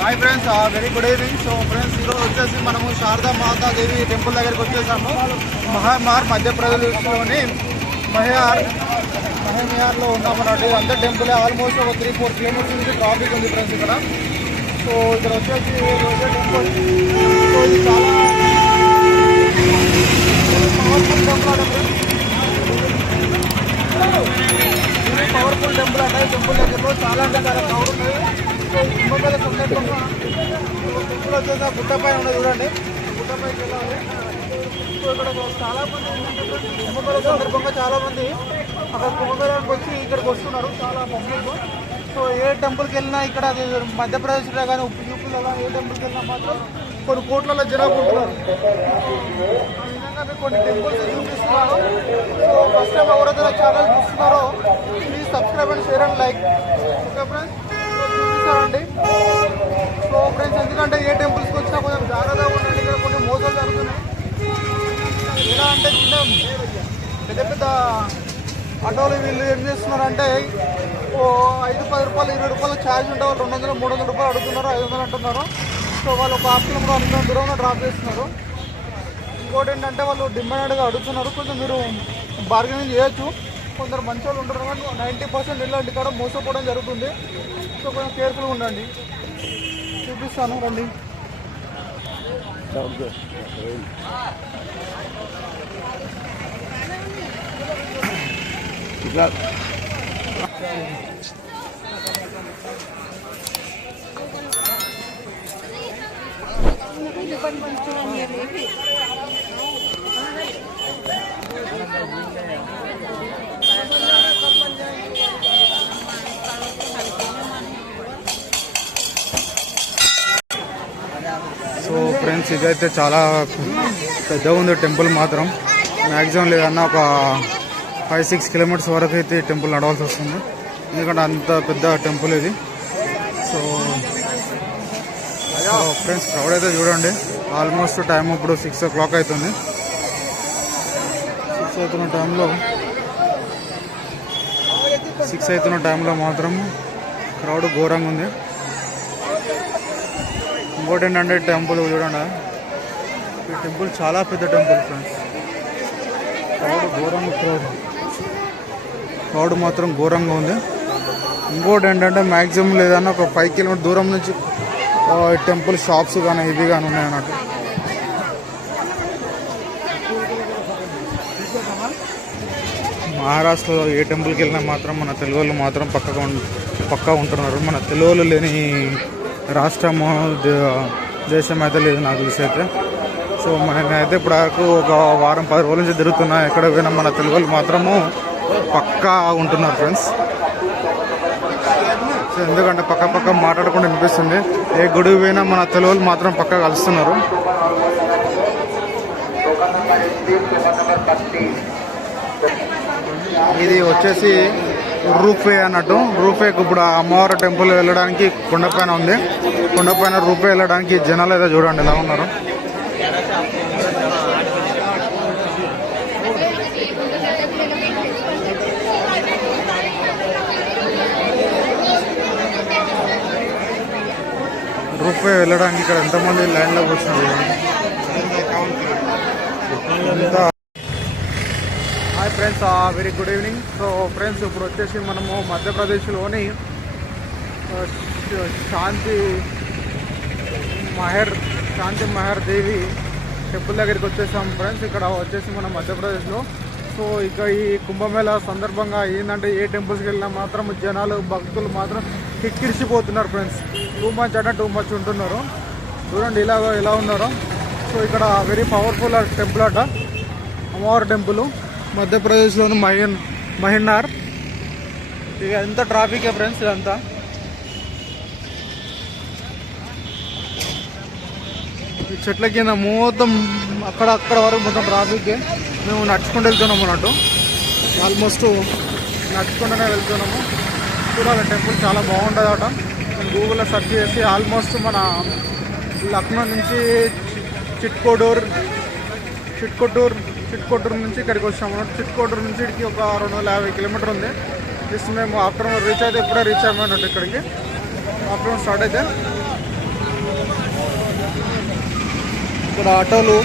Hi friends very good evening so friends ఈరోజు వచ్చేసి మనము శారదా మాతాదేవి టెంపుల్ దగ్గరికి వచ్చేసాము. మహామార్ మధ్యప్రదేశ్లోని మహియార్ మహియార్లో ఉన్నామన్నట్టు ఇదంతా టెంపుల్. ఆల్మోస్ట్ ఒక త్రీ ఫోర్ కిలోమీటర్స్ నుంచి ట్రాఫిక్ ఉంది ఫ్రెండ్స్ ఇక్కడ. సో ఇక్కడ వచ్చేసి టెంపుల్. సో ఇది చాలా పవర్ఫుల్ టెంపుల్ టెంపుల్ అంటే. టెంపుల్ దగ్గరలో చాలా అంటే చాలా పవర్ ఉంది కుంభమేళ సందర్భంగా టెంపుల్ వచ్చేసి ఆ ఉన్నది చూడండి గుట్టపైకి వెళ్ళాలి ఇక్కడ చాలా మంది ఏంటంటే కుంభమేళ సందర్భంగా చాలా మంది అక్కడ కుంభమేళానికి వచ్చి ఇక్కడికి వస్తున్నారు చాలా పబ్లిక్ సో ఏ టెంపుల్కి వెళ్ళినా ఇక్కడ అది మధ్యప్రదేశ్లో కానీ యూపీలో కానీ ఏ టెంపుల్కి వెళ్ళినా మాత్రం కొన్ని కోట్లలో జరగకుంటున్నారు ఆ విధంగా మీకు కొన్ని టెంపుల్స్ చూపిస్తున్నాను సో ఫస్ట్ టైం ఎవరైతే ఛానల్ చూస్తున్నారో please subscribe and share and like okay friends so so friends ఎందుకంటే ఏ టెంపుల్స్కి వచ్చినా కొంచెం జాగ్రత్తగా ఉండండి. ఇక్కడ కొన్ని మోసాలు జరుగుతున్నాయి. ఎలా అంటే చిన్న పెద్ద పెద్ద ఆటోలు వీళ్ళు ఏం చేస్తున్నారంటే ఓ ఐదు పది రూపాయలు ఇరవై రూపాయలు ఛార్జ్ ఉంటే వాళ్ళు రెండు వందలు మూడు వందల రూపాయలు అడుగుతున్నారు ఐదు వందలు అంటున్నారు. సో వాళ్ళు ఒక హాఫ్ కిలోమీటర్ వన్ దూరంలో డ్రాప్ చేస్తున్నారు. ఇంకోటి ఏంటంటే వాళ్ళు డిమాండ్గా అడుగుతున్నారు. కొంచెం మీరు బార్గెనింగ్ చేయొచ్చు. కొందరు మంచి వాళ్ళు ఉంటారు కానీ నైంటీ పర్సెంట్ ఇలాంటి కాడ మోసపోవడం జరుగుతుంది. సో కొంచెం కేర్ఫుల్గా ఉండండి. చూపిస్తాను రండి. సో ఫ్రెండ్స్ ఇదైతే చాలా పెద్దగా ఉంది టెంపుల్ మాత్రం. మ్యాక్సిమం లేదన్నా ఒక ఫైవ్ సిక్స్ కిలోమీటర్స్ వరకు అయితే ఈ టెంపుల్ నడవాల్సి వస్తుంది. ఎందుకంటే అంత పెద్ద టెంపుల్ ఇది. సో ఫ్రెండ్స్ క్రౌడ్ అయితే చూడండి. ఆల్మోస్ట్ టైం ఇప్పుడు సిక్స్ ఓ క్లాక్ అవుతుంది. సిక్స్ అవుతున్న టైంలో సిక్స్ అవుతున్న టైంలో మాత్రం క్రౌడ్ ఘోరంగా ఉంది. ఇంకోటి ఏంటంటే టెంపుల్ చూడండి. ఈ టెంపుల్ చాలా పెద్ద టెంపుల్ ఫ్రెండ్స్. క్రౌడ్ ఘోరంగా క్రౌడ్ క్రౌడ్ మాత్రం ఘోరంగా ఉంది. ఇంకోటి ఏంటంటే మ్యాక్సిమం లేదన్నా ఒక ఫైవ్ కిలోమీటర్ దూరం నుంచి టెంపుల్ షాప్స్ కానీ ఇవి కానీ ఉన్నాయి అన్నట్టు. మహారాష్ట్రలో ఏ టెంపుల్కి వెళ్ళినా మాత్రం మన తెలుగు వాళ్ళు మాత్రం పక్కగా పక్కా ఉంటున్నారు. మన తెలుగు వాళ్ళు లేని రాష్ట్రము దేశం అయితే లేదు నాకు తెలిసి అయితే. సో మన అయితే ఇప్పుడు వరకు ఒక వారం పది రోజుల నుంచి తిరుగుతున్నా. ఎక్కడ పోయినా మన తెలుగు మాత్రము పక్కా ఉంటున్నారు ఫ్రెండ్స్ సో ఎందుకంటే పక్క పక్క మాట్లాడకుండా వినిపిస్తుంది. ఏ గుడికి పోయినా మన తెలుగు మాత్రం పక్కా కలుస్తున్నారు. ఇది వచ్చేసి రూపే అన్నట్టు రూపే ఇప్పుడు అమ్మవారి టెంపుల్ వెళ్ళడానికి కొండపైన ఉంది. కొండపైన రూపే వెళ్ళడానికి జనాలు అయితే చూడండి ఎలా ఉన్నారు? రూపే వెళ్ళడానికి ఇక్కడ ఎంతమంది లైన్లో కూర్చున్నారు? ఎంత hi friends very good evening so friends ఇప్పుడు వచ్చేసి మనము మధ్యప్రదేశ్లోని శాంతి మహర్ శాంతి మహర్ దేవి టెంపుల్ దగ్గరికి వచ్చేసాం ఫ్రెండ్స్ ఇక్కడ వచ్చేసి మన మధ్యప్రదేశ్లో. సో ఇక ఈ కుంభమేళ సందర్భంగా ఏంటంటే ఏ టెంపుల్స్కి వెళ్ళినా మాత్రం జనాలు భక్తులు మాత్రం కిక్కిరిసిపోతున్నారు ఫ్రెండ్స్ టూ మచ్ అంటే టూ మచ్ ఉంటున్నారు. చూడండి ఇలా ఎలా ఉన్నారో. సో ఇక్కడ వెరీ పవర్ఫుల్ టెంపుల్ అట అమ్మవారి టెంపుల్ మధ్యప్రదేశ్లోని మహిన్ మహిన్నార్ ఇక ఎంత ట్రాఫికే ఫ్రెండ్స్ ఇదంతా? ఈ చెట్ల కింద మొత్తం అక్కడ అక్కడ వరకు మొత్తం ట్రాఫిక్ మేము నడుచుకుంటూ వెళ్తున్నాము అన్నట్టు. ఆల్మోస్ట్ నడుచుకుంటూనే వెళ్తున్నాము. చూడాలి టెంపుల్ చాలా బాగుంటుంది అట నేను గూగుల్లో సెర్చ్ చేసి ఆల్మోస్ట్ మన లక్నో నుంచి చిట్కోడూర్ చిట్కొట్టూర్ చిట్కోటూరు నుంచి ఇక్కడికి వచ్చాము. చిట్కోటూరు నుంచి ఇక్కడికి ఒక రెండు వందల యాభై కిలోమీటర్ ఉంది. జస్ట్ మేము ఆఫ్టర్నూన్ రీచ్ అయితే ఇప్పుడే రీచ్ అన్నట్టు ఇక్కడికి. ఆఫ్టర్నూన్ స్టార్ట్ అయితే. ఇక్కడ ఆటోలు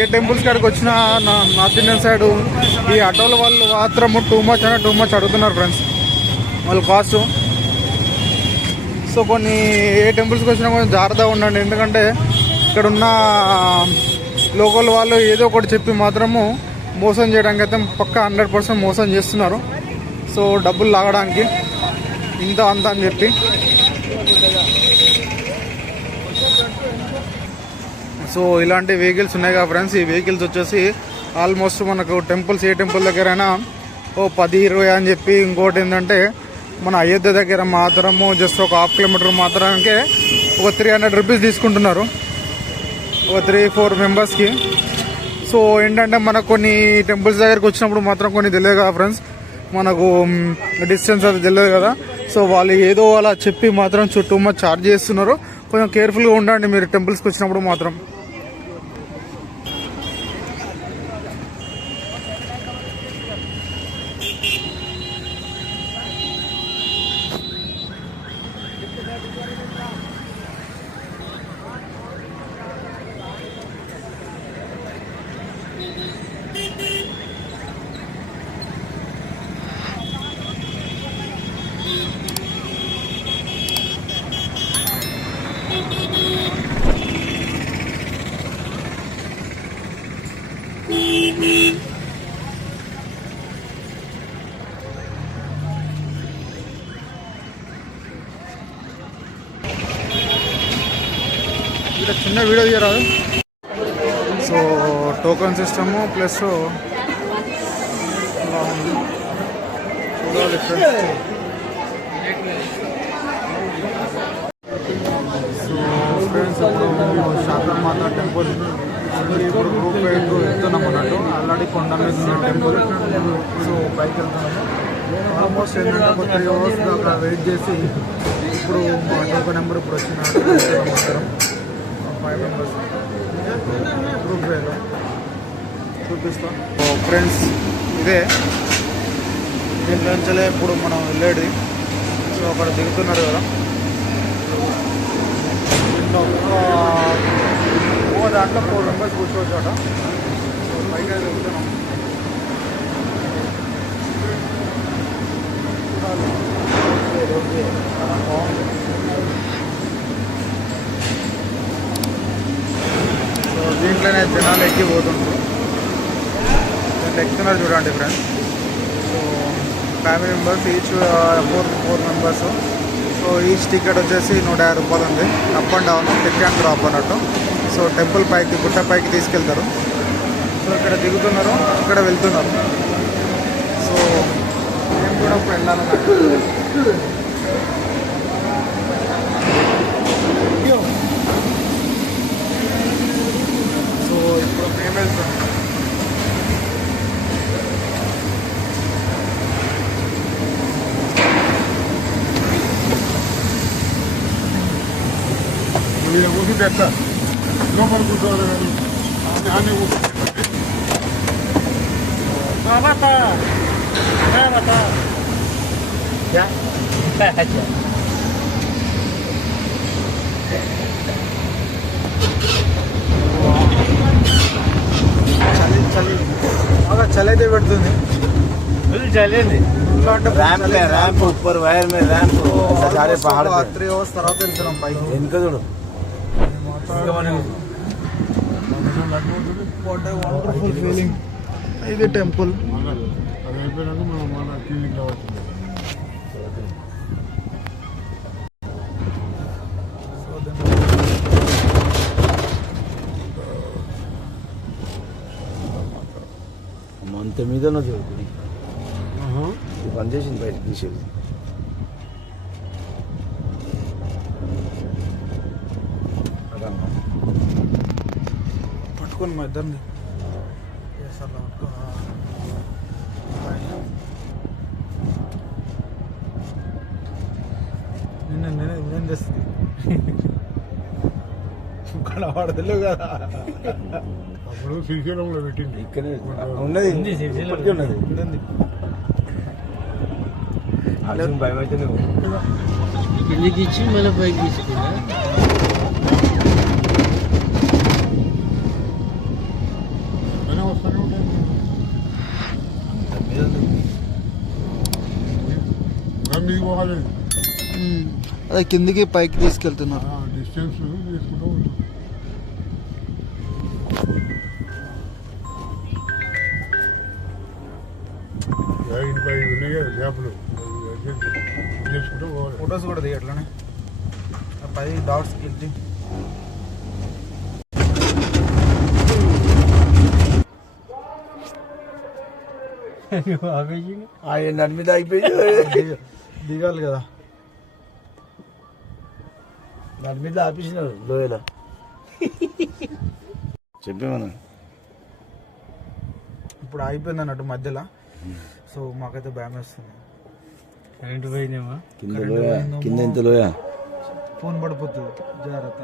ఏ టెంపుల్స్ కాడికి వచ్చినా నా నార్త్ ఇండియన్ సైడ్ ఈ ఆటోల వాళ్ళు మాత్రం టూ మచ్ అంటే టూ మచ్ అడుగుతున్నారు ఫ్రెండ్స్ వాళ్ళు కాస్ట్ సో కొన్ని ఏ టెంపుల్స్కి వచ్చినా కొంచెం జాగ్రత్తగా ఉండండి. ఎందుకంటే ఇక్కడ ఉన్న లోకల్ వాళ్ళు ఏదో ఒకటి చెప్పి మాత్రము మోసం చేయడానికి అయితే పక్క హండ్రెడ్ పర్సెంట్ మోసం చేస్తున్నారు. సో డబ్బులు లాగడానికి ఇంత అంత అని చెప్పి సో ఇలాంటి వెహికల్స్ ఉన్నాయి కదా ఫ్రెండ్స్ ఈ వెహికల్స్ వచ్చేసి ఆల్మోస్ట్ మనకు టెంపుల్స్ ఏ టెంపుల్ దగ్గరైనా ఓ పది ఇరవై అని చెప్పి ఇంకోటి ఏంటంటే మన అయోధ్య దగ్గర మాత్రము జస్ట్ ఒక హాఫ్ కిలోమీటర్ మాత్రానికే ఒక త్రీ హండ్రెడ్ రూపీస్ తీసుకుంటున్నారు. ఒక త్రీ ఫోర్ మెంబర్స్కి సో ఏంటంటే మనకు కొన్ని టెంపుల్స్ దగ్గరికి వచ్చినప్పుడు మాత్రం కొన్ని తెలియదు కదా ఫ్రెండ్స్. మనకు డిస్టెన్స్ అది తెలియదు కదా. సో వాళ్ళు ఏదో అలా చెప్పి మాత్రం చుట్టూ మా ఛార్జ్ చేస్తున్నారు. కొంచెం కేర్ఫుల్గా ఉండండి మీరు టెంపుల్స్కి వచ్చినప్పుడు మాత్రం. ఇక్కడ చిన్న వీడియో తీయరాదు. సో టోకన్ సిస్టము ప్లస్ చూడాలి సో ఫ్రెండ్స్ ఇప్పుడు శాతమాత టెంపుల్ ఇప్పుడు గ్రూప్ ఎయిట్ వెళ్తున్నాం అన్నట్టు. ఆల్రెడీ కొండ మీద ఉన్న టెంపుల్ సో బైక్ వెళ్తున్నాము ఆల్మోస్ట్ ఏంటంటే ఒక త్రీ అవర్స్ దాకా వెయిట్ చేసి ఇప్పుడు మా టోకన్ నెంబర్ ఇప్పుడు వచ్చిన ఫైవ్ మెంబర్స్ గ్రూప్ వేలో చూపిస్తాం ఫ్రెండ్స్ ఇదే. దీంట్లోంచలే ఇప్పుడు మనం వెళ్ళేది. సో అక్కడ దిగుతున్నారు కదా. దీంట్లో ఒక్క ఓ దాంట్లో ఫోర్ మెంబర్స్ కూర్చోవచ్చు అట సో పైగా దిగుతున్నాం బాగుంది దీంట్లోనే జనాలు ఎక్కి పోతుంటారు దీంట్లో ఎక్కుతున్నారు చూడండి friends so family members each four four members so each ticket వచ్చేసి నూట యాభై రూపాయలు ఉంది. Up and down pick and drop అన్నట్టు. సో టెంపుల్ పైకి గుట్ట పైకి తీసుకెళ్తారు. సో ఇక్కడ దిగుతున్నారు ఇక్కడ వెళ్తున్నారు. సో మేము కూడా ఇప్పుడు వెళ్ళాలన్నట్టు సో ఇప్పుడు మేము వెళ్తున్నాం ఈయన కూర్చుంటే ఎట్లా లోపల కూర్చోవాలి కానీ ఆనే కూర్చుంటే bata. Nah, bata. చలి చలి బాగా చలి అయితే పెడుతుంది ఫుల్ చలి అండి ర్యాంప్ ర్యాంప్ ఉప్పర్ వైర్ మీద ర్యాంప్ సారే పహాడ్ త్రీ అవర్స్ తర్వాత వెళ్తున్నాం పైకి. వెనుక చూడు. వండర్ఫుల్ ఫీలింగ్ ఇది టెంపుల్ అది అయిపోయినాక మనం మన క్లినిక్ రావచ్చు మంత మీద చూడు గుడి ఇది బంద్ చేసింది బయటకు తీసేది పట్టుకొని మా ఇద్దరిని. నిన్న నేనే నేను తెస్తుంది కనబడతలేవు కదా అప్పుడు శ్రీశైలంలో పెట్టింది ఇక్కడే ఉన్నది. ఇప్పటికీ ఉన్నది. అర్జున్ భయం అయితే నువ్వు కిందకి ఇచ్చి మళ్ళీ పైకి తీసుకున్నా అదే కిందికి పైకి తీసుకెళ్తున్నారు. డిస్టెన్స్ తీసుకుంటూ గ్యాప్లు చేసుకుంటూ పోవాలి. ఫొటోస్ కూడా దిగి అట్లనే. ఆ పై డాట్స్ కింది ఆయన దాని మీద అయిపోయి దిగ- దిగాలి కదా. దాని మీద ఆపేసినారు లోయలో. చెప్పేమన్నా? ఇప్పుడు అయిపోయింది అన్నట్టు మధ్యలో. సో మాకైతే భయం వేస్తుంది. కరెంటు పోయిందేమో? కింద లోయ కింద ఎంత లోయ? ఫోన్ పడిపోతుంది. జాగ్రత్త.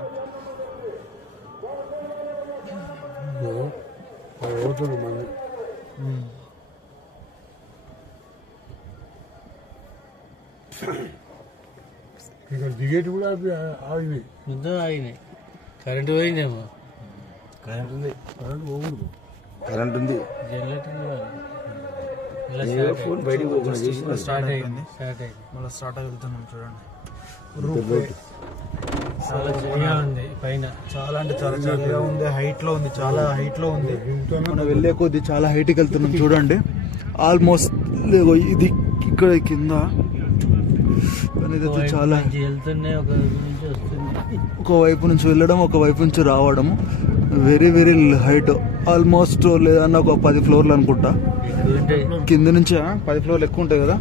పోతుంది మళ్ళీ. ఇక్కడ దిగేటి కూడా ఆగినాయి. మొత్తం ఆగినాయి. కరెంటు పోయిందేమో? కరెంట్ ఉంది. కరెంట్ పోకూడదు. కరెంట్ ఉంది. జనరేటర్ ఫోన్ బయటికి పోకుండా చేసిన స్టార్ట్ అయింది మళ్ళీ స్టార్ట్ వెళ్తున్నాం చూడండి. చాలా ఉంది పైన. చాలా అంటే చాలా ఉంది. హైట్లో ఉంది. చాలా హైట్లో ఉంది. మనం వెళ్ళే కొద్ది చాలా హైట్కి వెళ్తున్నాం చూడండి. ఆల్మోస్ట్ ఇది ఇక్కడ కింద. చాలా ఒక వైపు నుంచి వెళ్ళడం ఒక వైపు నుంచి రావడం. వెరీ వెరీ హైట్ ఆల్మోస్ట్ లేదన్నా ఒక పది ఫ్లోర్లు అనుకుంటా. కింద నుంచి? పది ఫ్లోర్లు ఎక్కువ ఉంటాయి కదా?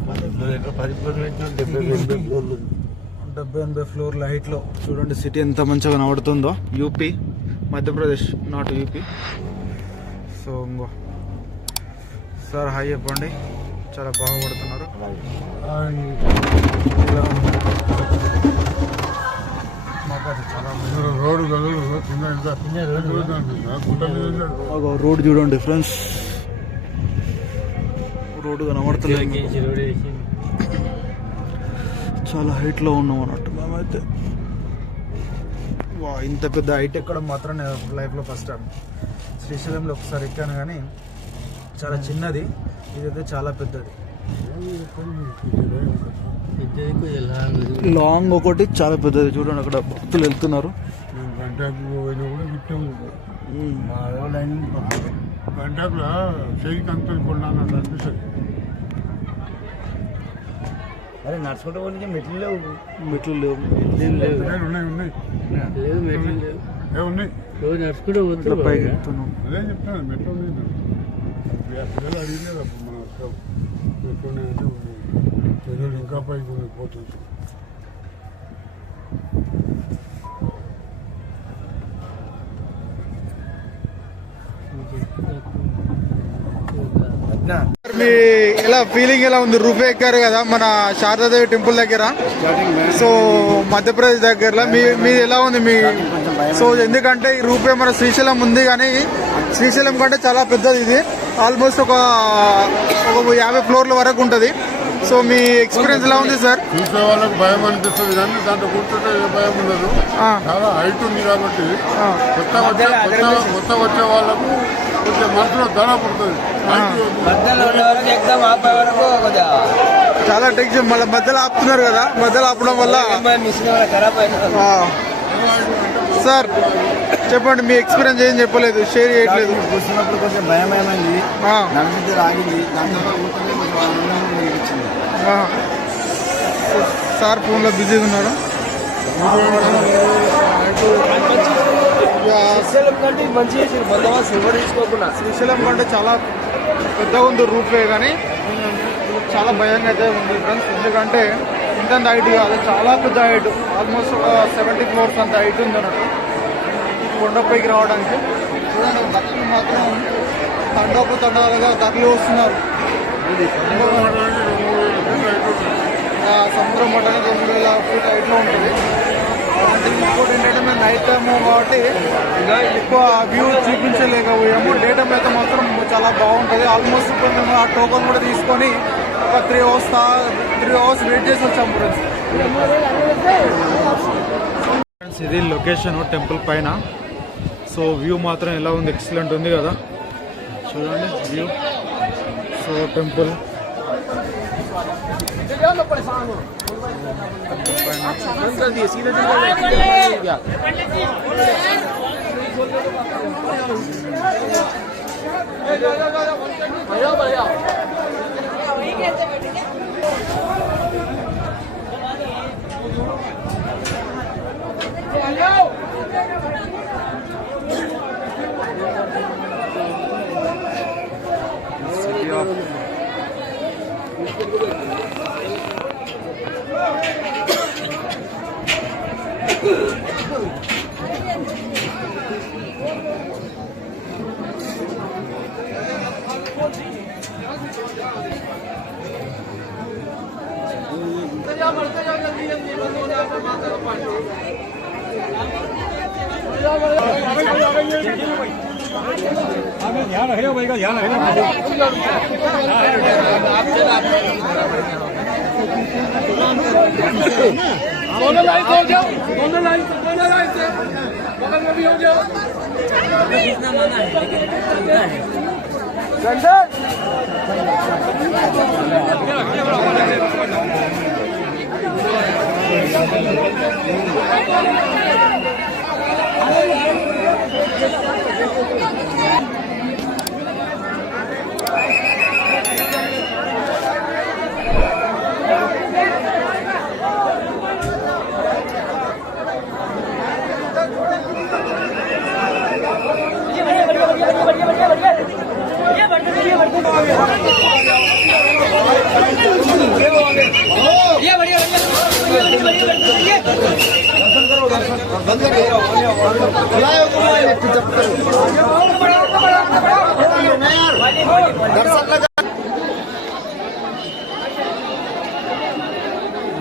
డెబ్బై ఎనభై ఫ్లోర్లు హైట్లో చూడండి సిటీ ఎంత మంచిగా కనబడుతుందో. UP Madhya Pradesh not UP. So ఇంకో. సార్ హాయ్ చెప్పండి. చాలా బాగుపడుతున్నారు రోడ్ చూడండి ఫ్రెండ్స్. రోడ్డు కనబడతలేదు చాలా హైట్లో ఉన్నాం అన్నట్టు మేమైతే. వా ఇంత పెద్ద హైట్ ఎక్కడం మాత్రం నేను లైఫ్లో ఫస్ట్ టైం శ్రీశైలంలో ఒకసారి ఎక్కాను కానీ చాలా చిన్నది ఇదైతే చాలా పెద్దది. లాంగ్ ఒకటి చాలా పెద్దది చూడండి అక్కడ భక్తులు వెళ్తున్నారు. అరే నడుచుకుంటూ పోనీ మెట్లు లేవు. మెట్లు లేవు. ఉన్నాయి ఉన్నాయి ఉన్నాయి. లేదు మెట్లు లేవు. రోజు నడుచుకుంటూ పైకి ఎక్కుతున్నాం అదే చెప్తాను మెట్రో ఉన్నాయి. నాకు. పిల్లలు అడిగినారు అప్పుడు మన అక్క మెట్రో ఉన్నాయంటే ఉన్నాయి. పిల్లలు ఇంకా పైకి పోతుంది మీ ఎలా ఫీలింగ్ ఎలా ఉంది? రూపే ఎక్కారు కదా మన శారదాదేవి టెంపుల్ దగ్గర. సో మధ్యప్రదేశ్ దగ్గరలో మీ మీది ఎలా ఉంది? మీ సో ఎందుకంటే ఈ రూపే మన శ్రీశైలం ఉంది కానీ శ్రీశైలం కంటే చాలా పెద్దది ఇది. ఆల్మోస్ట్ ఒక ఒక యాభై ఫ్లోర్ల వరకు ఉంటుంది. సో మీ ఎక్స్పీరియన్స్ ఎలా ఉంది సార్ చూసే వాళ్ళకి భయం అనిపిస్తుంది కానీ దాంట్లో కూర్చుంటే ఏ భయం ఉండదు. చాలా హైట్ ఉంది కాబట్టి. కొత్త వచ్చే కొత్త కొత్త వచ్చే వాళ్ళకు కొంచెం మనసులో దడ పడుతుంది చాలా టెన్షన్ మళ్ళీ మధ్యలో ఆపుతున్నారు కదా మధ్యలో ఆపడం వల్ల. సార్ చెప్పండి మీ ఎక్స్పీరియన్స్ ఏం చెప్పలేదు షేర్ చేయట్లేదు. కూర్చున్నప్పుడు కొంచెం భయం అనిపించింది ఆ. సార్ ఫోన్లో బిజీగా ఉన్నారు యా, కంటే మంచి చేసి బందోబస్తు ఎవరు తీసుకోకుండా శ్రీశైలం కంటే చాలా పెద్దగా ఉంది రూపే కానీ చాలా భయంగా అయితే ఉంది ఫ్రెండ్స్ ఎందుకంటే ఇంత హైట్ కాదు చాలా పెద్ద హైట్ ఆల్మోస్ట్ ఒక సెవెంటీ ఫ్లోర్స్ అంత హైట్ ఉంది అన్నట్టు. కొండపైకి రావడానికి. చూడండి భక్తులు మాత్రం తండోపు తండాలుగా తరలి వస్తున్నారు. ఆ సముద్రం మట్టనే తొమ్మిది వేల ఫీట్ హైట్లో ఉంటుంది. అంటే ఇంకోటి ఏంటంటే మేము నైట్ టైం కాబట్టి ఎక్కువ వ్యూ చూపించలేకపోయాము. డే టైం అయితే మాత్రం చాలా బాగుంటుంది. ఆల్మోస్ట్ ఇప్పుడు మేము ఆ టోకన్ కూడా తీసుకొని ఒక three hours three hours wait చేసి వచ్చాము ఫ్రెండ్స్ ఫ్రెండ్స్ ఇది లొకేషన్ టెంపుల్ పైన. సో వ్యూ మాత్రం ఎలా ఉంది? ఎక్సలెంట్ ఉంది కదా? చూడండి వ్యూ. So temple. आपने ध्यान रखेगा भाई का ध्यान रखेगा दोनों लाइन हो जाओ दोनों लाइन दोनों लाइन से बगल में भी हो जाओ कितना माना है गंडर बढ़िया बढ़िया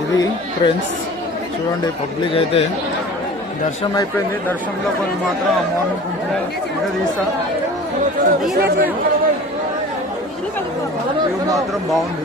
ఇది ఫ్రెండ్స్ చూడండి పబ్లిక్ అయితే దర్శనం అయిపోయింది. దర్శనంలో కొన్ని మాత్రం ఆ మార్నింగ్ కొంచెం ఇంకా తీస్తా. వ్యూ మాత్రం బాగుంది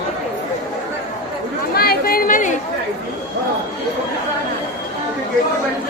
O que é que vai